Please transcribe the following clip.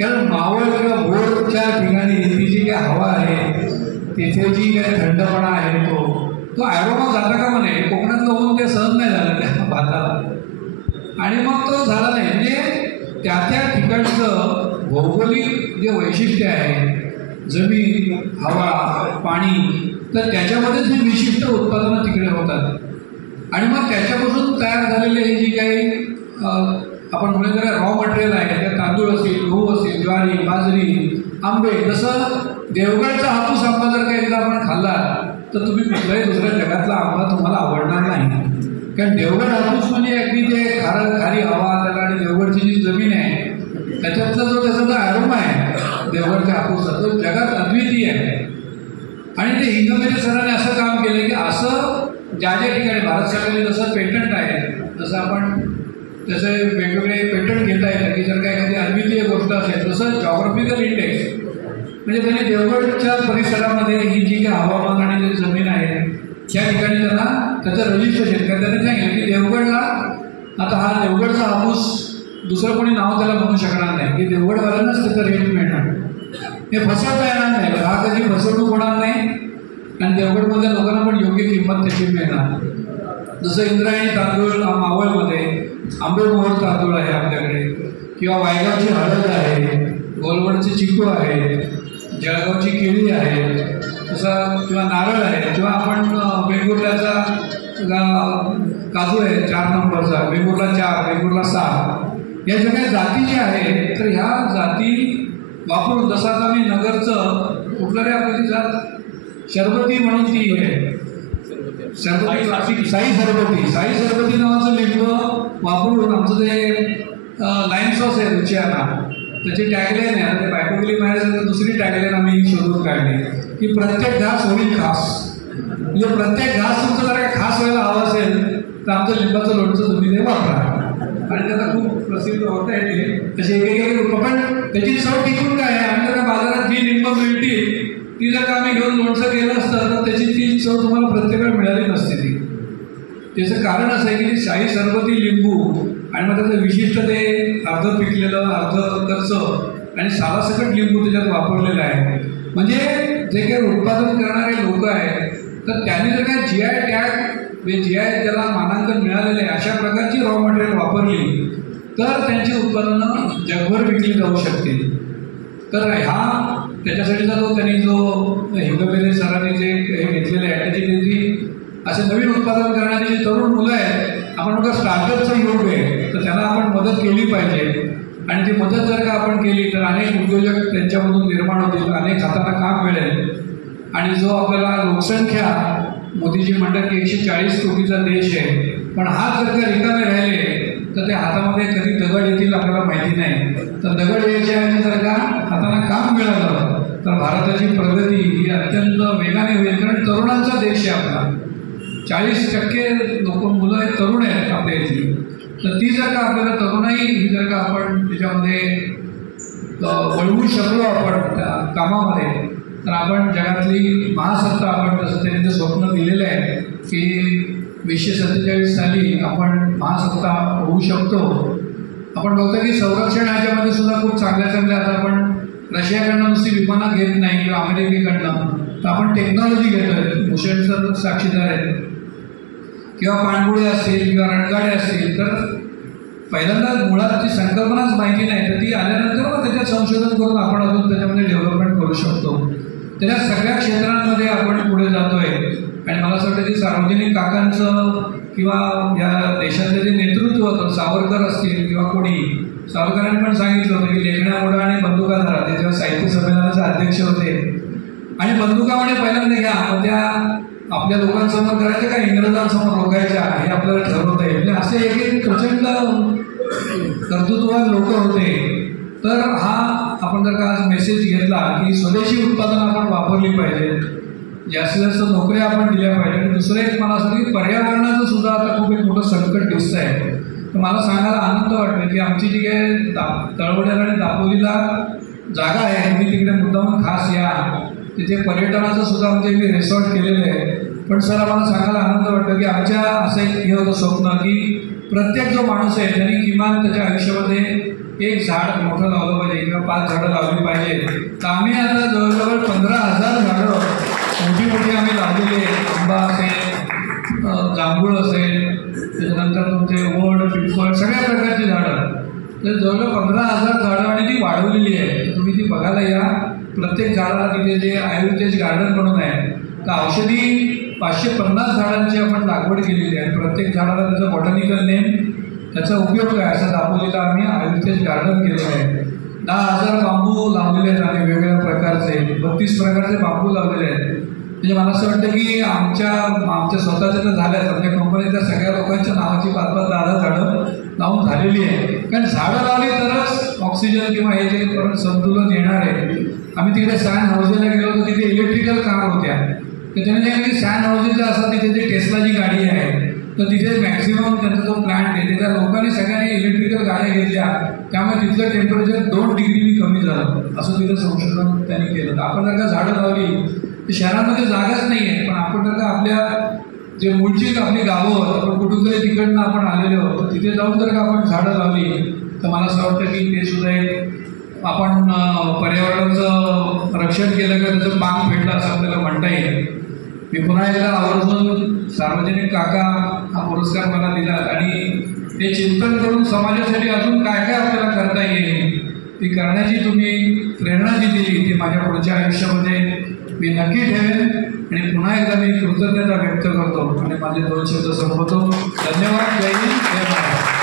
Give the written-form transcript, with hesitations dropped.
कारण मावळ किंवा भोरच्या ठिकाणी ती जी काय हवा आहे, तिथे जी काय थंडपणा आहे तो ॲरोमा जाता का म्हणे. कोकणातलं ऊन ते सहन नाही झालं त्या भाताला, आणि मग तो झाला नाही. म्हणजे त्या त्या ठिकाणचं भौगोलिक जे वैशिष्ट्य आहे, जमीन, हवा, पाणी, तर त्याच्यामध्येच हे विशिष्ट उत्पादनं तिकडे होतात. आणि मग त्याच्यापासून तयार झालेले हे जी काही आपण म्हणून जरा रॉ मटेरियल आहे, त्या तांदूळ असेल, गहू असेल, ज्वारी, बाजरी, आंबे. जसं देवगडचा हापूस आंबा जर का एकदा आपण खाल्ला तर तुम्ही कुठल्याही दुसऱ्या जगातला आंबा तुम्हाला आवडणार नाही. कारण देवगड हापूस म्हणजे अगदी ते खारी हवा त्याला, आणि देवगडची जी जमीन आहे त्याच्यातला त्याचा जो ॲरोमा आहे देवगडच्या हापूसचा, तो जगात अद्वितीय आहे. आणि ते हिंगमेरे सरांनी असं काम केलं की असं ज्या ज्या ठिकाणी भारत सरकारने जसं पेटंट आहे, जसं आपण त्याचे वेगवेगळे पेटंट घेता येतं की जर काय एखादी अद्वितीय गोष्ट असेल, तसं जॉग्राफिकल इंडेक्स म्हणजे त्यांनी देवगडच्या परिसरामध्ये ही जी काही हवामान आणि जी जमीन आहे त्या ठिकाणी त्यांना त्याचं रजिस्ट्रेशन करताना त्यांनी सांगितलं की देवगडला आता हा देवगडचा हापूस दुसरं कोणी नाव त्याला म्हणू शकणार नाही, की देवगडवाल्यांनाच त्याचा रेट मिळणार. हे फसवता येणार नाही, हा कधी फसवणूक होणार नाही, आणि देवगडमधल्या लोकांना पण योग्य किंमत त्याची मिळणार. जसं इंद्रायणी तांदूळ मावळमध्ये, आंबेमोहोर तांदूळ आहे आपल्याकडे, किंवा वायगावची हळद आहे, गोलवडचे चिकू आहे, जळगावची केळी आहे, तसं किंवा नारळ आहे, किंवा आपण वेंगुर्ल्याचा काजू आहे 4 नंबरचा, वेंगुर्ला 4, वेंगुर्ला 6, या ज्या काही जाती ज्या आहेत तर ह्या जाती वापरून, जसं आता मी नगरचं कुठलं रे आपली जात शरबती म्हणून ती आहे, साई सरबती नावाचं लिंब वापरून आमचं ते लाईन सॉस आहे रुचियाना, त्याची टॅगलाईन आहे. आता ते बायकोगली मारायचं दुसरी टॅगलाईन आम्ही शोधून काढली की प्रत्येक घास होईल खास. म्हणजे प्रत्येक घास तुमचं जर का खास व्हायला हवं असेल तर आमचं लिंबाचं लोणचं तुम्ही ते वापरा, आणि त्याला खूप प्रसिद्ध होत आहे ते तसे एक पण त्याची चव टिकून काय आहे. आमच्या बाजारात जी लिंब मिळतील ती जर का आम्ही घेऊन लोणचं केलं असतं तर त्याची ती चव तुम्हाला प्रत्येक वेळ मिळाली नसते. ती त्याचं कारण असं आहे की शाही सरबती लिंबू, आणि मग त्याचं विशिष्ट ते अर्ध पिकलेलं, अर्ध कच्चं आणि सालासकट लिंबू त्याच्यात वापरलेलं आहे. म्हणजे जे काही उत्पादन करणारे लोक आहेत तर त्यांनी जर काय GI टॅग, GI त्याला मानांकन मिळालेलं आहे अशा प्रकारची रॉ मटेरियल वापरली तर त्यांची उत्पादनं जगभर विकली जाऊ शकतील. तर त्याच्यासाठीचा त्यांनी जो हिंगमेरे सरांनी जे हे घेतलेले आहे त्याची असे नवीन उत्पादन करणारी जी तरुण मुलं आहेत, आपण बघा स्टार्टअपचा योग आहे तर त्यांना आपण मदत केली पाहिजे. आणि ती मदत जर का आपण केली तर अनेक उद्योजक त्यांच्यामधून निर्माण होतील, अनेक हातांना काम मिळेल. आणि जो आपल्याला लोकसंख्या मोदीजी म्हणतात की 140 कोटीचा देश आहे, पण हात जर का रिकामे राहिले तर त्या हातामध्ये कधी दगड येतील आपल्याला माहिती नाही. तर दगड यायचे आणि जर का हाताला काम मिळालं तर भारताची प्रगती ही अत्यंत वेगाने होईल. कारण तरुणांचा देश आहे आपला, 40% लोक मुलं आहेत, तरुण आहेत आपल्या इथली. तर ती जर का आपल्याला तरुणाई ही जर का आपण त्याच्यामध्ये वळवू शकलो आपण त्या कामामध्ये, तर आपण जगातली महासत्ता, आपण तसं त्यांनी जे स्वप्न दिलेलं आहे की 2047 साली आपण महासत्ता होऊ शकतो. आपण बघतो की संरक्षण ह्याच्यामध्ये सुद्धा खूप चांगल्या आता आपण रशियाकडनं नुसती विमानं घेत नाही किंवा अमेरिकेकडनं, तर आपण टेक्नॉलॉजी घेतो आहे. भूषण सर साक्षीदार आहेत, किंवा पाणबुड्या असतील किंवा रणगाड्या असतील. तर पहिल्यांदा मुळात ती संकल्पनाच माहिती नाही, तर ती आल्यानंतर मग त्याच्यात संशोधन करून आपण अजून त्याच्यामध्ये डेव्हलपमेंट करू शकतो. त्याच्या सगळ्या क्षेत्रांमध्ये आपण पुढे जातो आहे. आणि मला असं वाटतं की सार्वजनिक काकांचं किंवा या देशातले जे नेतृत्व होतं, सावरकर असतील किंवा कोणी, सावरकरांनी पण सांगितलं होतं की लेखण्या ओढा आणि बंदुका धरा, ते जेव्हा साहित्य संमेलनाचे अध्यक्ष होते. आणि बंदुकामध्ये पहिल्यांदा घ्या, मग त्या आपल्या लोकांसमोर करायच्या का इंग्रजांसमोर रोखायच्या हे आपल्याला ठरवता येईल. म्हणजे असे एक प्रचंड कर्तृत्ववान लोक होते. तर आपण जर का आज मेसेज घेतला की स्वदेशी उत्पादन आपण वापरली पाहिजे, जास्तीत जास्त नोकऱ्या आपण दिल्या पाहिजे. आणि दुसरं एक मला असं की पर्यावरणाचं सुद्धा आता खूप एक मोठं संकट दिसतं आहे. तर मला सांगायला आनंद वाटतो की आमची जी काही तळवड्याला आणि दापोलीला जागा आहे, तुम्ही तिकडे मुद्दाम खास या, तिथे पर्यटनाचं सुद्धा आमचे मी रिसॉर्ट केलेलं आहे. पण सर आम्हाला सांगायला आनंद वाटतो की आमच्या असं एक हे होतं स्वप्न की प्रत्येक जो माणूस आहे त्यांनी किमान त्याच्या आयुष्यामध्ये एक झाड मोठं लावलं पाहिजे किंवा 5 झाडं लावली पाहिजे. तर आम्ही आता जवळजवळ 15,000 झाडं मोठी मोठी आम्ही लावलेली आहेत. आंबा असेल, जांभूळ असेल, त्याच्यानंतर तुमचे वड, पिंपळ, सगळ्या प्रकारची झाडं. तर जवळजवळ 15,000 झाडं आणि ती वाढवलेली आहे. तुम्ही ती बघायला या. प्रत्येक झाडाला तिथे जे आयुर्वेद गार्डन म्हणून आहे, तर औषधी 550 झाडांची आपण लागवड केलेली आहे. प्रत्येक झाडाला त्याचं बॉटॅनिकल नेम, त्याचा उपयोग काय असा दाखवलेला आम्ही आयुर्वेद गार्डन केलेलं आहे. 10,000 बांबू लावलेले आहेत आम्ही वेगवेगळ्या प्रकारचे, 32 प्रकारचे बांबू लावलेले आहेत. म्हणजे मला असं वाटतं की आमच्या स्वतःच्या तर झाल्याच, आमच्या कंपनीच्या सगळ्या लोकांच्या नावाची 5-5, 10 झाडं लावून झालेली आहे. कारण झाडं लावली तरच ऑक्सिजन किंवा हे जे परत संतुलन येणार आहे. आम्ही तिकडे सॅन हाऊजेला गेलो होतो, तिथे इलेक्ट्रिकल कार होत्या. तर त्याने जे सॅन हाऊजेस असतात तिथे जे टेस्लाची गाडी आहे, तर तिथे मॅक्सिमम त्यांचा जो प्लांट आहे त्या लोकांनी सगळ्यांनी इलेक्ट्रिकल गाड्या घेतल्या. त्यामुळे तिथलं टेम्परेचर 2 डिग्रीनी कमी झालं. असं तिथं संशोधन त्यांनी केलं. आपण जर का झाडं लावली तर शहरामध्ये जागाच नाही आहे, पण आपण जर का आपल्या जे मूळची आपली गावं, आपण कुठून तरी तिकडनं आपण आलेलो आहोत, तर तिथे जाऊन जर का आपण झाडं लावली तर मला असं वाटतं की ते सुद्धा एक आपण पर्यावरणाचं रक्षण केलं का त्याचं पांग फेडलं असं आपल्याला म्हणता येईल. मी पुन्हा एकदा आवर्जून सार्वजनिक काका हा पुरस्कार मला दिला आणि ते चिंतन करून समाजासाठी अजून काय काय आपल्याला करता येईल ती करण्याची तुम्ही प्रेरणा जी दिली ती माझ्या पुढच्या आयुष्यामध्ये मी नक्की ठेवेन. आणि पुन्हा एकदा मी कृतज्ञता व्यक्त करतो आणि माझे 2 शब्द संपवतो. धन्यवाद. जय हिंद, जय महाराष्ट्र.